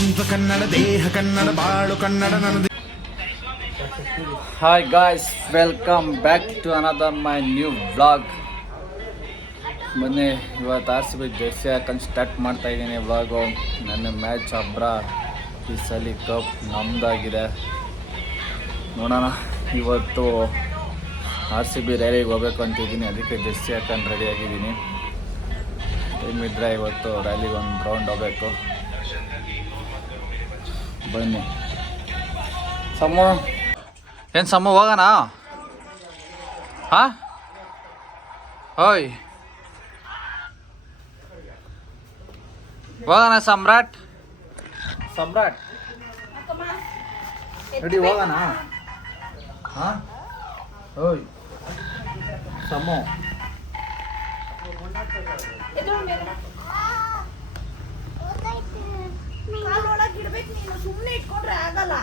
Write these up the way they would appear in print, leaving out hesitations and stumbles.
ಜೀವ ಕನ್ನಡ, ದೇಹ ಕನ್ನಡ, ಬಾಳು ಕನ್ನಡ ನನ್ನದು. Hi guys, welcome back to another my new vlog. ಬನ್ನಿ, ಇವತ್ತು RCB ಜೆರ್ಸಿ ಹಾಕೊಂಡು ಸ್ಟಾರ್ಟ್ ಮಾಡ್ತಾ ಇದ್ದೀನಿ ವ್ಲಾಗು. ನನ್ನ ಮ್ಯಾಚ್ ಅಬ್ರ ಈ ಸಲ ಕಪ್ ನಮ್ಮದಾಗಿದೆ. ನೋಡೋಣ, ಇವತ್ತು RCB ರ್ಯಾಲಿಗೆ ಹೋಗ್ಬೇಕು ಅಂತಿದ್ದೀನಿ, ಅದಕ್ಕೆ ಜೆರ್ಸಿ ಹಾಕೊಂಡು ರೆಡಿಯಾಗಿದ್ದೀನಿ. ಟೈಮ್ ಇದ್ದರೆ ಇವತ್ತು ರ್ಯಾಲಿಗೆ ಒಂದು ರೌಂಡ್ ಹೋಗ್ಬೇಕು. ಬನ್ನಿ ಸಮ್ಮ, ಏನು ಸಮ್ಮ ಹೋಗೋಣ? ಹಾಂ, ಓಯ್ ಹೋಗೋಣ ಸಮ್ರಾಟ್. ಸಮ್ರಾಟ್ ರೆಡಿ, ಹೋಗೋಣ? ಹಾಂ, ಓಯ್ ಸಮ್ಮು ಸುಮ್ಮನೆ ಇಟ್ಕೊಂಡ್ರೆ ಆಗಲ್ಲ.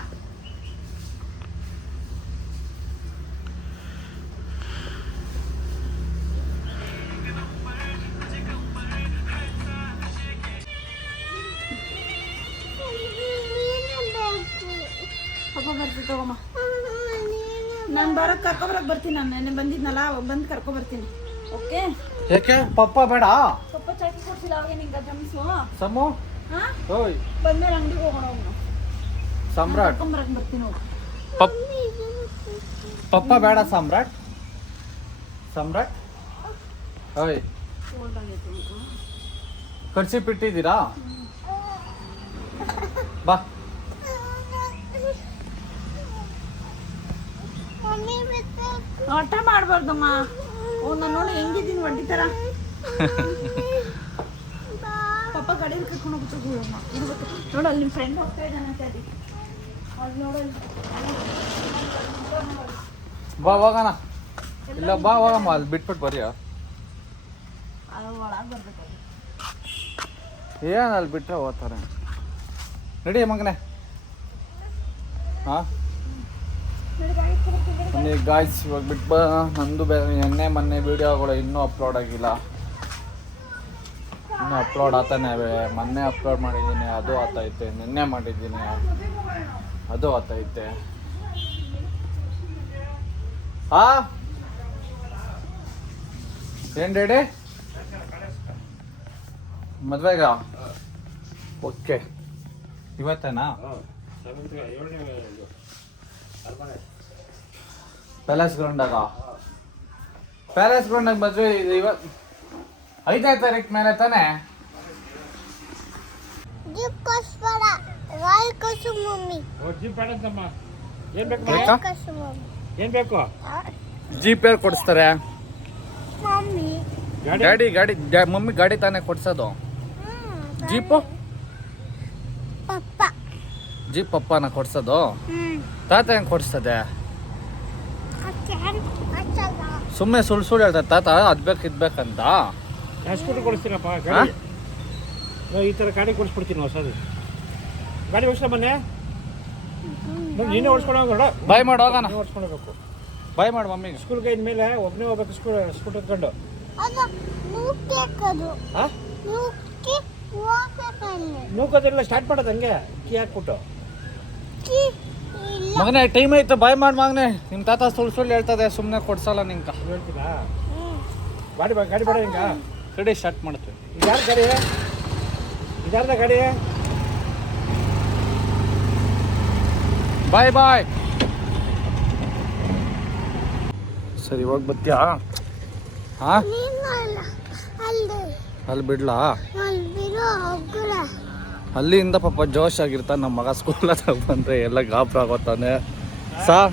ಅಪ್ಪ ಬರ್ತೀನಿ ತಗೋಮ್ಮ. ನಾನು ಬರೋಕ್ಕೆ ಕರ್ಕೊಬರಕ್ಕೆ ಬರ್ತೀನಿ. ನಾನು ನೆನ್ನೆ ಬಂದಿದ್ನಲ್ಲ, ಅವಾಗ ಬಂದು ಕರ್ಕೊಬರ್ತೀನಿ. ಓಕೆ? ಯಾಕೆ ಪಪ್ಪ ಬೇಡ? ಪಪ್ಪ ಚಾಕಿ ಕೊಡ್ಸಿಲ್ಲ ಅವಾಗ ನಿಂಗೆ ಜಮ್ಸು. ಸಮ್ಮು ಹಾಂ, ಓಯ್ ಬಂದ್ಮೇಲೆ ಅಂಗಡಿಗೆ ಹೋಗೋಣ. ಹೋಗೋಣ ಸಮ್ರಾಟ್ ಕರ್ಕೊಂಬರಕ್ಕೆ ಬರ್ತೀನಿ. ಹೋಗಿ ಪಪ್ಪ ಬೇಡ ಸಮ್ರಾಟ್. ಸಮ್ರಾಟ್ ಓಯ್ ಕಡ್ಸಿ ಬಿಟ್ಟಿದ್ದೀರಾ? ಬಾ. ಆಟ ಮಾಡಬಾರ್ದಮ್ಮ. ನಾನು ನೋಡಿ ಹೆಂಗಿದ್ದೀನಿ ಹೊಡಿತಾರ. ಪಪ್ಪ ಗಾಡಿ ಕರ್ಕೊಂಡು ಹೋಗ್ಬೇಕು. ನೋಡು, ಅಲ್ಲಿ ನಿಮ್ಮ ಫ್ರೆಂಡ್ ಹೋಗ್ತಾ ಇದ್ದಾನೆ ಅಂತ ಹೇಳಿ. ಅಲ್ಲಿ ನೋಡಲ್ಲಿ ಬಾ ಹೋಗೋಣ. ಇಲ್ಲ ಬಾ ಹೋಗಮ್ಮ, ಅಲ್ಲಿ ಬಿಟ್ಬಿಟ್ಟು ಬರೀ. ಅದು ಒಳಗೆ ಬರ್ಬೇಕು. ಏನು ಅಲ್ಲಿ ಬಿಟ್ಟರೆ ಹೋಗ್ತಾರೆ. ನಡಿ ಮಗನೆ. ಹಾಂ ಬನ್ನಿ ಗಾಯ್ಸ್, ಇವಾಗ ಬಿಟ್ಟು ನಂದು ಮೊನ್ನೆ ವೀಡಿಯೋಗಳು ಇನ್ನೂ ಅಪ್ಲೋಡ್ ಆಗಿಲ್ಲ. ಇನ್ನೂ ಅಪ್ಲೋಡ್ ಆಗ್ತಾನೆ ಅವೆ. ಮೊನ್ನೆ ಅಪ್ಲೋಡ್ ಮಾಡಿದ್ದೀನಿ, ಅದು ಆಗ್ತೈತೆ. ನಿನ್ನೆ ಮಾಡಿದ್ದೀನಿ, ಅದು ಆಗ್ತೈತೆ. ಹಾಂ ಏನು ರೆಡಿ ಮದುವೆಗ? ಓಕೆ, ಇವತ್ತೇನಾ? ಪ್ಯಾಲೇಸ್ ಗ್ರೌಂಡಾಗ? ಪ್ಯಾಲೇಸ್ ಗ್ರೌಂಡಾಗ ಮದುವೆ ಇದು ಇವತ್ತು 5ನೇ ತಾರೀಕು ಮೇಲೆ ತಾನೆ? ಜೀಪ್ ಏರ್ ಕೊಡಿಸ್ತಾರೆ. ಗಾಡಿ ಮಮ್ಮಿ ಗಾಡಿ ತಾನೇ ಕೊಡ್ಸೋದು. ಜೀಪು ಜೀಪ್ ಪಪ್ಪನ ಕೊಡ್ಸೋದು. ತಾತ ಹೆಂಗೆ ಕೊಡಿಸ್ತದೆ? ಸುಮ್ಮನೆ ಸುಳ್ಳು ಹೇಳ್ತಾರೆ ತಾತ, ಅದ್ ಬೇಕು ಇದ್ಬೇಕಂತ. ಸ್ಕೂಟರ್ ಕೊಡಿಸ್ತೀನಪ್ಪ, ಗಾಡಿ ಈ ಥರ ಗಾಡಿ ಕೊಡಿಸ್ಬಿಡ್ತೀನಿ. ಹೊಸದು ಗಾಡಿ ಓಡಿಸ್ತಾ ಮೊನ್ನೆ ನೀನೇ ಓಡಿಸ್ಕೊಂಡು ಹೋಗೋಣ. ಬಾಯ್ ಮಾಡಿ ಹೋಗೋಣ. ಓಡಿಸ್ಕೊಂಡು ಹೋಗ್ಬೇಕು. ಬಾಯ್ ಮಾಡಿ ಮಮ್ಮಿಗೆ. ಸ್ಕೂಲ್ಗೆ ಇದ್ಮೇಲೆ ಒಬ್ಬನೇ ಹೋಗ್ಬೇಕು. ಸ್ಕೂಟರ್ ಎತ್ಕೊಂಡು. ನೂಕೋದಿಲ್ಲ, ಸ್ಟಾರ್ಟ್ ಮಾಡೋದು ಹಂಗೆ ಕೀ ಹಾಕ್ಬಿಟ್ಟು. ಮಗನೇ ಟೈಮ್ ಆಯ್ತು, ಬಾಯ್ ಮಾಡಿ ಮಗನೇ. ನಿಮ್ಮ ತಾತ ಸುಳ್ಳು ಹೇಳ್ತದೆ, ಸುಮ್ಮನೆ ಕೊಡ್ಸಲ್ಲ ನಿಂಕ. ಹೇಳ್ತೀರಾ? ಗಾಡಿ ಬೇಡ ಹಿಂಗ. ರೆಡಿ, ಸ್ಟಾರ್ಟ್ ಮಾಡ್ತೀವಿ. ಇದಾರ್ದ ಗಾಡಿ? ಇದಾರ್ದ ಗಾಡಿ? ಬಾಯ್ ಬಾಯ್. ಸರಿ, ಹೋಗಿ ಬರ್ತೀಯಾ? ಹಾಂ, ಅಲ್ಲಿ ಬಿಡ್ಲಾ? ಅಲ್ಲಿಂದ ಪಾಪ ಜೋಶ್ ಆಗಿರ್ತಾನೆ ನಮ್ಮ ಮಗ. ಸ್ಕೂಲ್ ಹತ್ರ ಬಂದರೆ ಎಲ್ಲ ಗಾಬ್ರ ಆಗೋತಾನೆ. ಹಾಂ,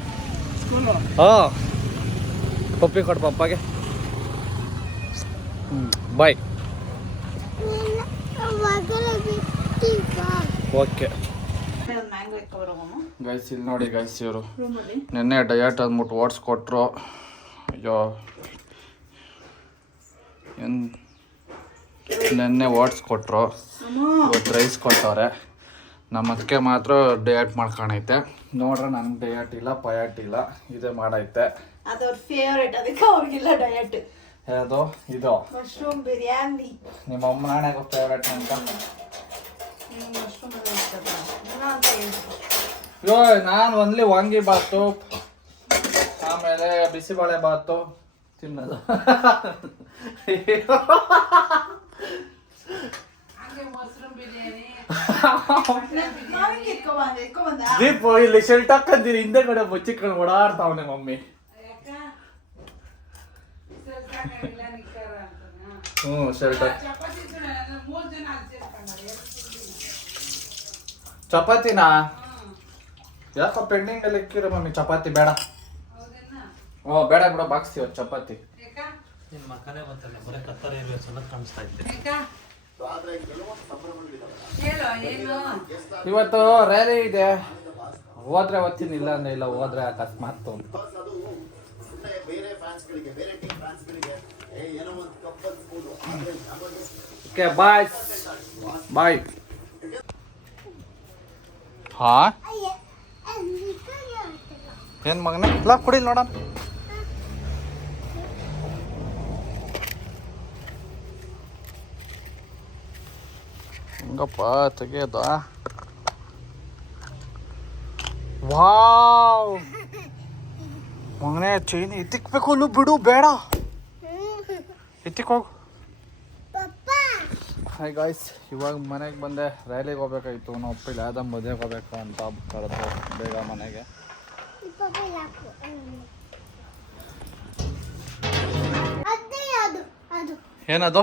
ಪಪ್ಪಿ ಕೊಡು ಪಪ್ಪಗೆ. ಬಾಯ್. ಓಕೆ ಗೈಸ್, ಇಲ್ಲಿ ನೋಡಿ ಗೈಸ್, ಇವರು ನೆನ್ನೆ ಡಯಟ್ ಅಂದ್ಬಿಟ್ಟು ಓಡಿಸ್ಕೊಟ್ರು. ಅಯ್ಯೋ, ನೆನ್ನೆ ಓಡಿಸ್ಕೊಟ್ರು, ಇವತ್ತು ರೈಸ್ ಕೊಟ್ಟವ್ರೆ. ನಮ್ಮ ಅದಕ್ಕೆ ಮಾತ್ರ ಡಯಟ್ ಮಾಡ್ಕೊಳೈತೆ. ನೋಡ್ರೆ ನನ್ಗೆ ಡಯಟ್ ಇಲ್ಲ, ಪಯಟ್ ಇಲ್ಲ, ಇದೇ ಮಾಡೈತೆ. ಅದವ್ರ ಫೇವ್ರೇಟ್, ಅದಕ್ಕೆ ಅವ್ರಿಗಿಲ್ಲ ಡಯಟ್. ಯಾವುದು ಇದು? ಮಶ್ರೂಮ್ ಬಿರಿಯಾನಿ. ನಿಮ್ಮ ಅಮ್ಮ ನಾಣ್ಯಾಗ ಫೇವ್ರೇಟ್ ಅಂತ. ಮಶ್ರೂಮ್ ಅಯ್ಯೋ ನಾನು ಒಂದ್ಲಿ ವಾಂಗಿ ಬಾತು ಆಮೇಲೆ ಬಿಸಿಬೇಳೆ ಬಾತು ತಿನ್ನೋದು. ದೀಪು ಇಲ್ಲಿ ಶೆಲ್ಟ್ ಹಾಕಂದಿರಿ ಹಿಂದೆ ಕಡೆ ಮುಚ್ಚಿಕೊಂಡು ಓಡಾಡ್ತಾವನೆ ಮಮ್ಮಿ. ಶರ್ಟ್ ಚಪಾತಿನಾ ಯಾಕೋ ಪೆಂಡಿಂಗ್ ಅಲ್ಲಿ ಇಕ್ಕಿರ ಮಮ್ಮಿ. ಚಪಾತಿ ಬೇಡ. ಬೇಡ ಬಿಡ ಬಾಕ್ಸ್ ಇವತ್ತು ಚಪಾತಿ. ಇವತ್ತು ರ್ಯಾಲಿ ಇದೆ, ಹೋದ್ರೆ ಓದ್ತೀನಿ, ಇಲ್ಲ ಅಂದ್ರೆ ಇಲ್ಲ, ಹೋದ್ರೆ ಅಕಸ್ಮಾತ್ ಅಂತ. ಓಕೆ ಬಾಯ್ ಬಾಯ್. ಹಾ ಏನ್ ಮಗನೇ ಇಲ್ಲ ಕುಡಿಲ್ ನೋಡೋಣ. ಹಂಗಪ್ಪ ತೆಗಿಯೋದ. ವಾವ್ ಮಗನೇ ಚೈನ್ ಎತ್ತಿಕ್ಬೇಕು ಅಲ್ಲೂ ಬಿಡು, ಬೇಡ ಎತ್ತಿಕ್ ಹೋಗು. ಹಾಯ್ ಗಾಯ್ಸ್, ಇವಾಗ ಮನೆಗೆ ಬಂದೆ. ರ್ಯಾಲಿಗೆ ಹೋಗ್ಬೇಕಾಗಿತ್ತು, ನಾವು ಒಪ್ಪಿಲ್ಲ, ಯಾವ್ದು ಮದುವೆಗೆ ಹೋಗ್ಬೇಕು ಅಂತ ಕರೆದು ಬೇಗ ಮನೆಗೆ. ಏನದು?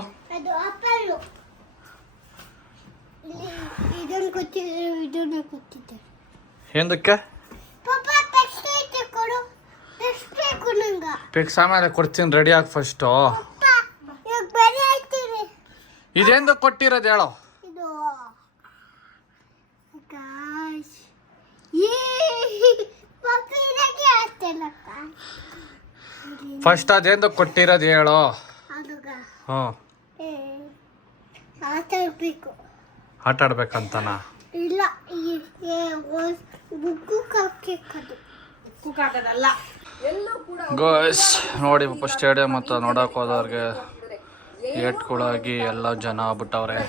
ಏನಕ್ಕೆ? ಪಿಕ್ಸ್ ಆಮೇಲೆ ಕೊಡ್ತೀನಿ, ರೆಡಿ ಆಗಿ ಫಸ್ಟು. ಇದೇಂದು ಕೊಟ್ಟಿರೋದು ಹೇಳೋ. ಫಸ್ಟ್ ಅದೇಂದು ಕೊಟ್ಟಿರೋದು ಹೇಳೋ. ಆಟ ಆಡ್ಬೇಕಂತನಾ? ಇಲ್ಲ, ಗಾಯ್ಸ್ ನೋಡಿ ಪಾಪ ಸ್ಟೇಡಿಯಂ ಮತ್ತು ನೋಡಕ್ ಹೋದವ್ರಿಗೆ ಏಟ್ಗಳಾಗಿ ಎಲ್ಲ ಜನ ಆಗ್ಬಿಟ್ಟವ್ರೆ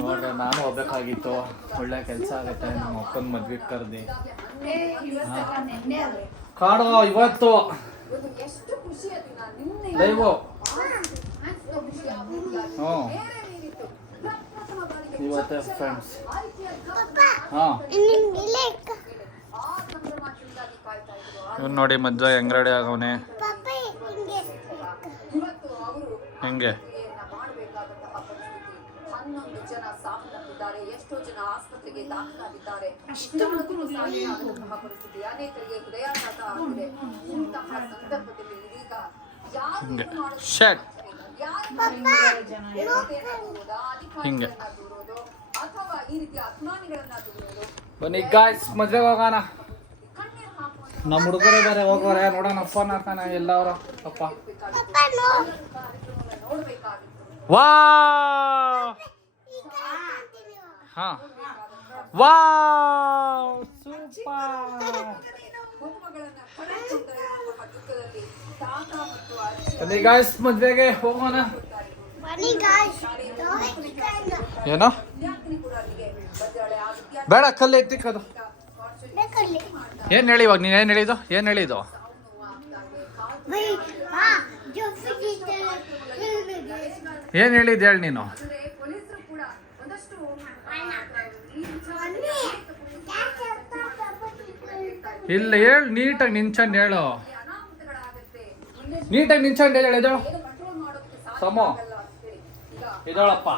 ನೋಡ್ರಿ. ನಾನು ಹೋಗ್ಬೇಕಾಗಿತ್ತು, ಒಳ್ಳೆ ಕೆಲಸ ಆಗುತ್ತೆ. ನಮ್ಮ ಅಪ್ಪನ ಮದ್ವೆಗೆ ಕರ್ದಿ ಕಾಡು ಇವತ್ತು ಲೈವು. ಇವತ್ತೇ ಫ್ರೆಂಡ್ಸ್. ಇವ್ನು ನೋಡಿ ಮದ್ವೆ ಹೆಂಗ್ ರೆಡಿ ಆಗವನೆ. ಹೆಂಗೆ 11 ಜನ ಸಾವನ್ನಪ್ಪಿದ್ದಾರೆ, ಎಷ್ಟೋ ಜನ ಆಸ್ಪತ್ರೆಗೆ ದಾಖಲಾಗಿದ್ದಾರೆ. ಪರಿಸ್ಥಿತಿ ಅನೇಕರಿಗೆ ಹೃದಯಾಘಾತ ಆಗಿದೆ. ಇಂತಹ ಸಂದರ್ಭದಲ್ಲಿ ಇದೀಗ ಅಥವಾ ಈ ರೀತಿಯ ಅಭಿಮಾನಿಗಳನ್ನ ದೂರೋದು. ಬನ್ನಿ ಗಾಯ್ಸ್ ಮದ್ವೆಗೆ ಹೋಗೋಣ. ನಮ್ಮ ಹುಡುಗರು ಬೇರೆ ಹೋಗೋರೆ, ನೋಡೋಣ ಫೋನ್ ಹಾಕೋಣ ಎಲ್ಲವ್ರ. ಅಪ್ಪ ವಾವ್ ಹಾ ವಾವ್ ಸೂಪರ್. ಬನ್ನಿ ಗಾಯ್ಸ್ ಮದ್ವೆಗೆ ಹೋಗೋಣ. ಏನೋ ಬೇಡ, ಕಲ್ಲು ಎತ್ತಿಕ್ಕದು. ಏನ್ ಹೇಳಿ ಇವಾಗ ನೀನ್ ಏನ್ ಹೇಳಿದ್ದು? ಏನ್ ಹೇಳಿದ್ದು? ಏನ್ ಹೇಳಿದ್ದು ಹೇಳಿ ನೀನು. ಇಲ್ಲ ಹೇಳು, ನೀಟಾಗಿ ನಿಂಚಂಡ್ ಹೇಳು, ನೀಟಾಗಿ ನಿಂಚಂಡ್ ಹೇಳಿ. ಎದಳು ಸಮೋ, ಎದಳಪ್ಪ.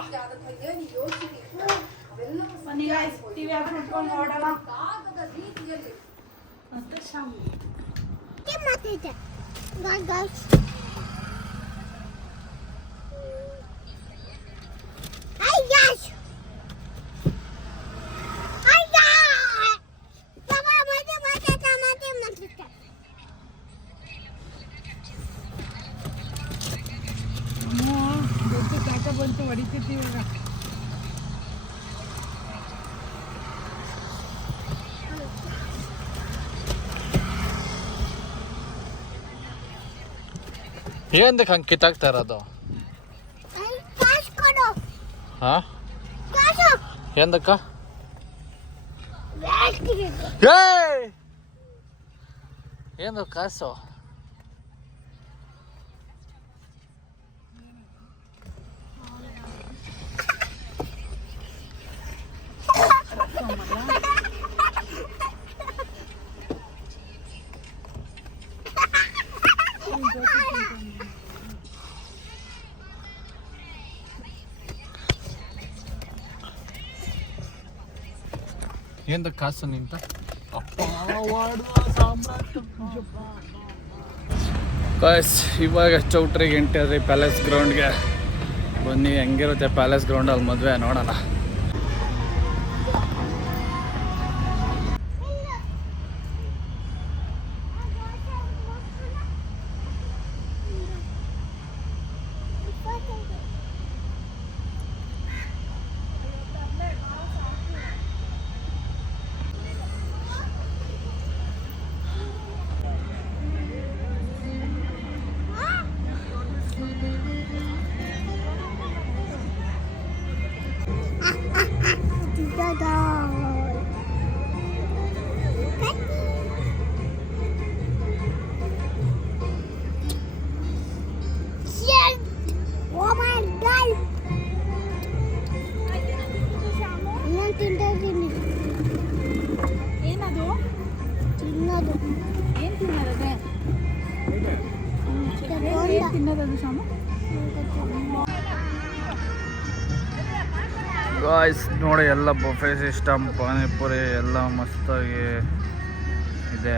ಬಂತು ಹೊಡಿತಿರ್ತೀವಿ ಇವಾಗ. ಏನಕ್ಕೆ ಹಂಗೆ ಕಿತ್ತಾಕ್ತಾ ಇರೋದು? ಹಾ ಏನಕ್ಕ ಏನು ಕಾಸು ಏನು ಕಾಸು ನಿಂತ ಬಸ್ ಇವಾಗ ಚೌಟ್ರಿಗೆ ಎಂಟ್ರಿ ಪ್ಯಾಲೇಸ್ ಗ್ರೌಂಡ್ಗೆ ಬನ್ನಿ. ಹೆಂಗಿರುತ್ತೆ ಪ್ಯಾಲೇಸ್ ಗ್ರೌಂಡಲ್ಲಿ ಮದುವೆ ನೋಡೋಣ. ಏನದು ತಿನ್ನೋದು ಏನು ತಿನ್ನೋದೇ ಏನು ತಿನ್ನೋದು ಶಾಮು? ಗಾಯ್ಸ್ ನೋಡಿ ಎಲ್ಲ ಬಫೆ ಸಿಸ್ಟಮ್, ಪಾನಿಪುರಿ ಎಲ್ಲ ಮಸ್ತಾಗಿ ಇದೆ.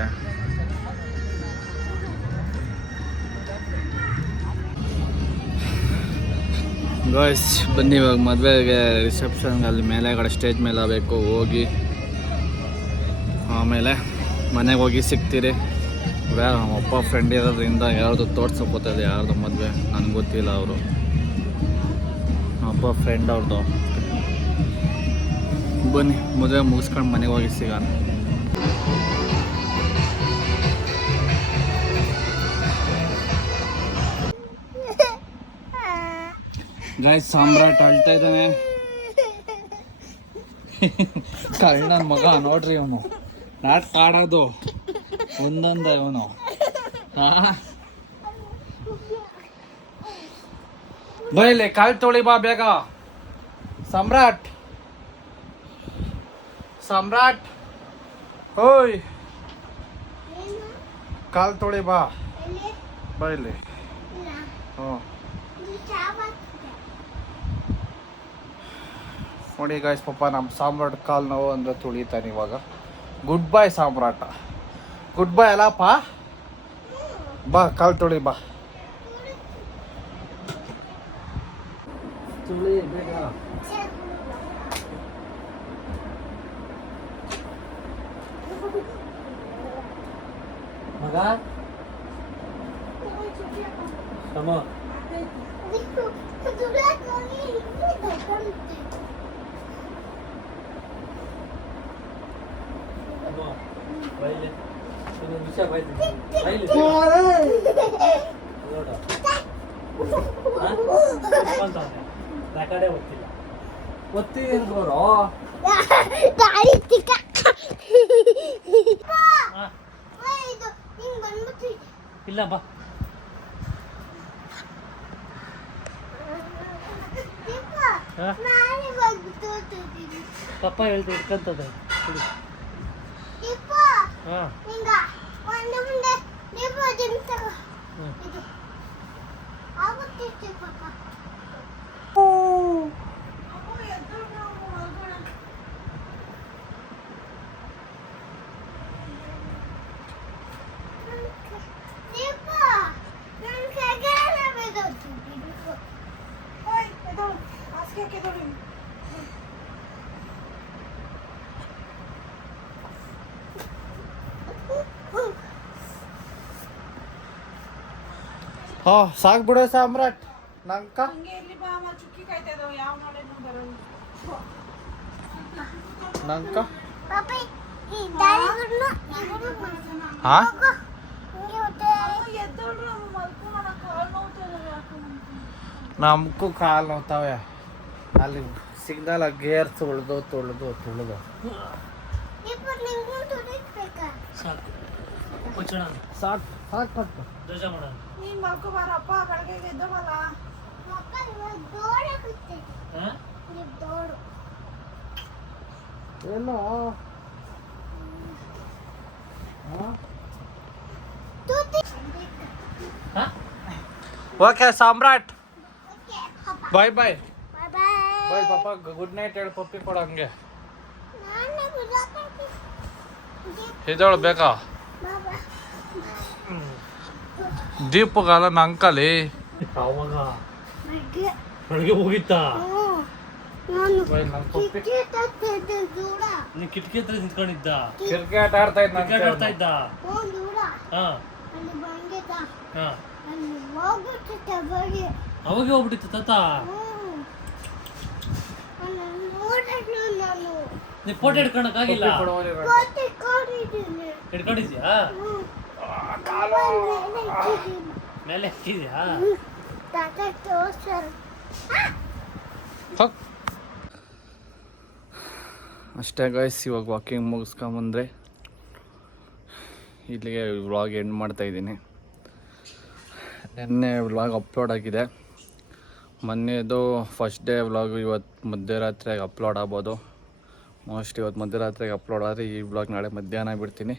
ಗಾಯ್ಸ್ ಬನ್ನಿ ಇವಾಗ ಮದುವೆಗೆ ರಿಸೆಪ್ಷನ್ಗೆ ಅಲ್ಲಿ ಮೇಲೆ ಕಡೆ ಸ್ಟೇಜ್ ಮೇಲೆ ಆಗಬೇಕು. ಹೋಗಿ ಆಮೇಲೆ ಮನೆಗೆ ಹೋಗಿ ಸಿಗ್ತೀರಿ. ನಮ್ಮ ಅಪ್ಪ ಫ್ರೆಂಡ್ ಇರೋದ್ರಿಂದ ಯಾರ್ದು ತೋರ್ಸೋಕೋತದೆ ಯಾರ್ದು ಮದುವೆ ನನಗೆ ಗೊತ್ತಿಲ್ಲ. ಅವರು ಅಪ್ಪ ಫ್ರೆಂಡ್ ಅವ್ರದ್ದು. ಬನ್ನಿ ಮದುವೆ ಮುಗಿಸ್ಕೊಂಡು ಮನೆಗೆ ಹೋಗಿ ಸಿಗೋಣ. ಗಾಯ್ಸ್ ಸಾಮ್ರಾಟ್ ಅಳ್ತಾ ಇದ್ದಾನೆ. ಕಳ್ಳನ ಮಗ ನೋಡ್ರಿ, ಅವನು ನಾಟಕ ಆಡೋದು ಒಂದೊಂದ ಇವನು. ಬೈಲಿ ಕಾಲ್ ತೊಳಿ ಬಾ ಬೇಗ. ಸಮ್ರಾಟ್ ಸಮ್ರಾಟ್ ಓಯ್ ಕಾಲ್ ತೊಳಿ ಬಾ ಬೈಲಿ. ಹ್ಞೂ ನೋಡಿ ಗಾಯ್ಸ್, ಪಾಪ ನಮ್ಮ ಸಾಮ್ರಾಟ್ ಕಾಲು ನೋವು ಅಂದರೆ ತುಳಿತಾನೆ ಇವಾಗ. ಗುಡ್ ಬಾಯ್ ಸಾಮ್ರಾಟ, ಗುಡ್ ಬಾಯ್ ಅಲ್ಲಪ್ಪ. ಬಾ ಕಾಲು ತೊಳಿ ಬಾ. ತುಳಿ ಬೇಗ. ಮಗ ಸಮ ಕಡೆ ಗೊತ್ತಿಲ್ಲ ಒತ್ತಿ ಬರೋ ಇಲ್ಲ ಬಾ. ಪಪ್ಪ ಹೇಳ್ತೀವಿ ಇಟ್ಕೊಂತದೆ. ಹಾಂ ಹಾಂ ಸಾಕು ಬಿಡೋ ಸಾಮ್ರಾಟ್. ನಂಕ ನಂಕ ಹಾಂ ನಮಗೂ ಕಾಲು ನೋವ್ತಾವೆ. ಅಲ್ಲಿ ಸಿಗ್ನಲ್ ಗೇರ್ ತುಳಿದು ನೀನ್ ಮಲ್ಕೋಬಾರಪ್ಪ ಬೆಳಗ್ಗೆ ಎದ್ದವಲ್ಲ ಓಕೆ ಸಾಮ್ರಾಟ್ ಬಾಯ್ ಬಾಯ್ ಬಾಯ್ ಪಾಪ ಗುಡ್ ನೈಟ್ ಹೇಳಿ ಪಪ್ಪಿ ಕೊಡ ಹಂಗೆ ಇದಳು ಬೇಕಾ ದೀಪಗಾಲ ಅಂಕಲಿ ಅವಾಗ ಬೆಳಗ್ಗೆ ಹೋಗಿತ್ತಾ ನೀ ಕಿಟಕಿ ಹತ್ರ ನಿಂತ್ಕೊಂಡಿದ್ದ ಕ್ರಿಕೆಟ್ ಆಡ್ತಾ ಕ್ರಿಕೆಟ್ ಆಡ್ತಾ ಇದ್ದ ಹಾ ಹಾ ಅವಾಗ ಹೋಗ್ಬಿಟ್ಟಿತ್ತು ತಾತ ನೀ ಫೋಟೋ ಹಿಡ್ಕೊಳಕ್ಕಾಗಿಲ್ಲ ಹಿಡ್ಕೊಂಡಿದ್ಯಾ ಮೇಲೆ ಹಾಕಿದ್ಯಾ ಅಷ್ಟೇ ಗೈಸ್, ಇವಾಗ ವಾಕಿಂಗ್ ಮುಗಿಸ್ಕೊಂಬಂದ್ರೆ ಇಲ್ಲಿಗೆ ವ್ಲಾಗ್ ಎಂಡ್ ಮಾಡ್ತಾಯಿದ್ದೀನಿ. ನಿನ್ನೆ ವ್ಲಾಗ್ ಅಪ್ಲೋಡ್ ಆಗಿದೆ, ಮೊನ್ನೆದು ಫಸ್ಟ್ ಡೇ ವ್ಲಾಗ್ ಇವತ್ತು ಮಧ್ಯರಾತ್ರಿಗೆ ಅಪ್ಲೋಡ್ ಆಗ್ಬೋದು. ಮೋಸ್ಟ್ ಇವತ್ತು ಮಧ್ಯರಾತ್ರಿಗೆ ಅಪ್ಲೋಡ್ ಆದರೆ ಈ ವ್ಲಾಗ್ ನಾಳೆ ಮಧ್ಯಾಹ್ನ ಬಿಡ್ತೀನಿ.